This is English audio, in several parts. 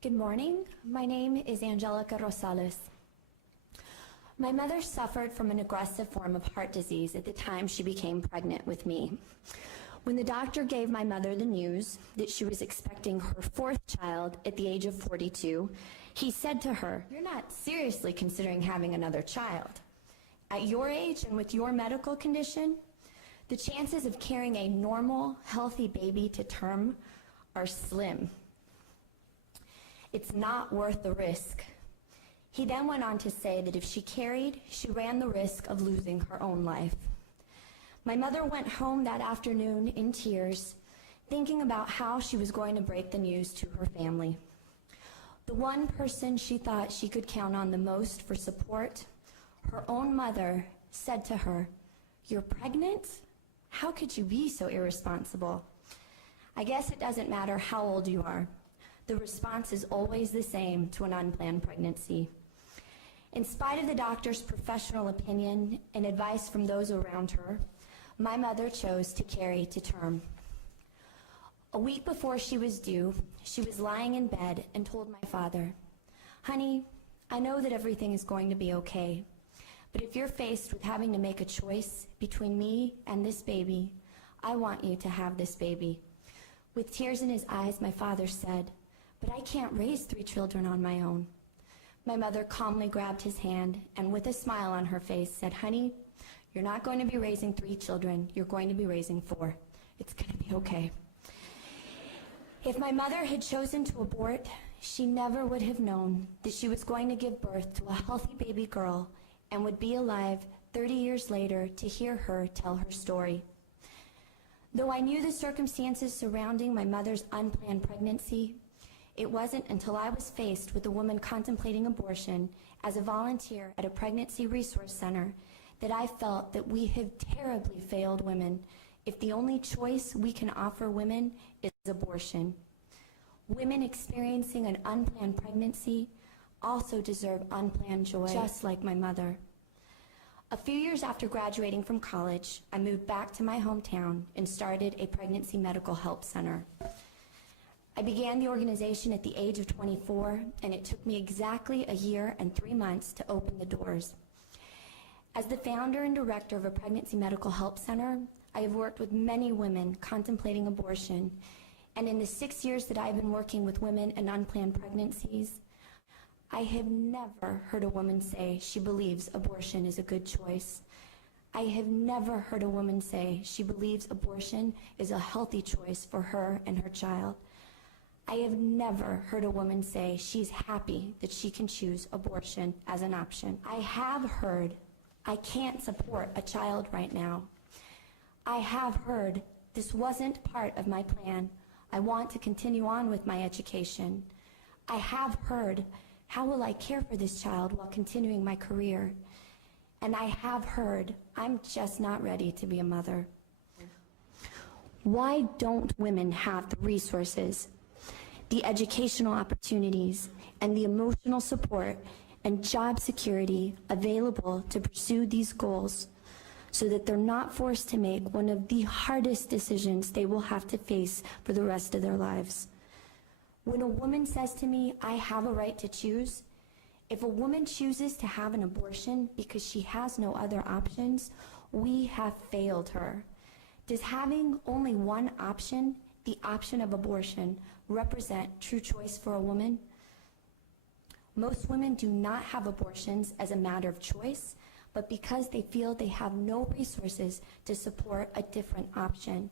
Good morning. My name is Angelica Rosales. My mother suffered from an aggressive form of heart disease at the time she became pregnant with me. When the doctor gave my mother the news that she was expecting her fourth child at the age of 42, he said to her, "You're not seriously considering having another child. At your age and with your medical condition, the chances of carrying a normal, healthy baby to term are slim. It's not worth the risk." He then went on to say that if she carried, she ran the risk of losing her own life. My mother went home that afternoon in tears, thinking about how she was going to break the news to her family. The one person she thought she could count on the most for support, her own mother, said to her, "You're pregnant? How could you be so irresponsible?" I guess it doesn't matter how old you are. The response is always the same to an unplanned pregnancy. In spite of the doctor's professional opinion and advice from those around her, my mother chose to carry to term. A week before she was due, she was lying in bed and told my father, "Honey, I know that everything is going to be okay, but if you're faced with having to make a choice between me and this baby, I want you to have this baby." With tears in his eyes, my father said, "But I can't raise 3 children on my own." My mother calmly grabbed his hand and with a smile on her face said, "Honey, you're not going to be raising 3 children, you're going to be raising 4. It's going to be okay." If my mother had chosen to abort, she never would have known that she was going to give birth to a healthy baby girl and would be alive 30 years later to hear her tell her story. Though I knew the circumstances surrounding my mother's unplanned pregnancy, it wasn't until I was faced with a woman contemplating abortion as a volunteer at a pregnancy resource center that I felt that we have terribly failed women if the only choice we can offer women is abortion. Women experiencing an unplanned pregnancy also deserve unplanned joy, just like my mother. A few years after graduating from college, I moved back to my hometown and started a pregnancy medical help center. I began the organization at the age of 24, and it took me exactly a year and 3 months to open the doors. As the founder and director of a pregnancy medical help center, I have worked with many women contemplating abortion, and in the 6 years that I've been working with women in unplanned pregnancies, I have never heard a woman say she believes abortion is a good choice. I have never heard a woman say she believes abortion is a healthy choice for her and her child. I have never heard a woman say she's happy that she can choose abortion as an option. I have heard, "I can't support a child right now." I have heard, "This wasn't part of my plan. I want to continue on with my education." I have heard, "How will I care for this child while continuing my career?" And I have heard, "I'm just not ready to be a mother." Why don't women have the resources, the educational opportunities, and the emotional support and job security available to pursue these goals so that they're not forced to make one of the hardest decisions they will have to face for the rest of their lives? When a woman says to me, "I have a right to choose," if a woman chooses to have an abortion because she has no other options, we have failed her. Does having only one option, the option of abortion, represent true choice for a woman? Most women do not have abortions as a matter of choice, but because they feel they have no resources to support a different option.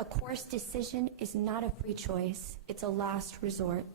A course decision is not a free choice, it's a last resort.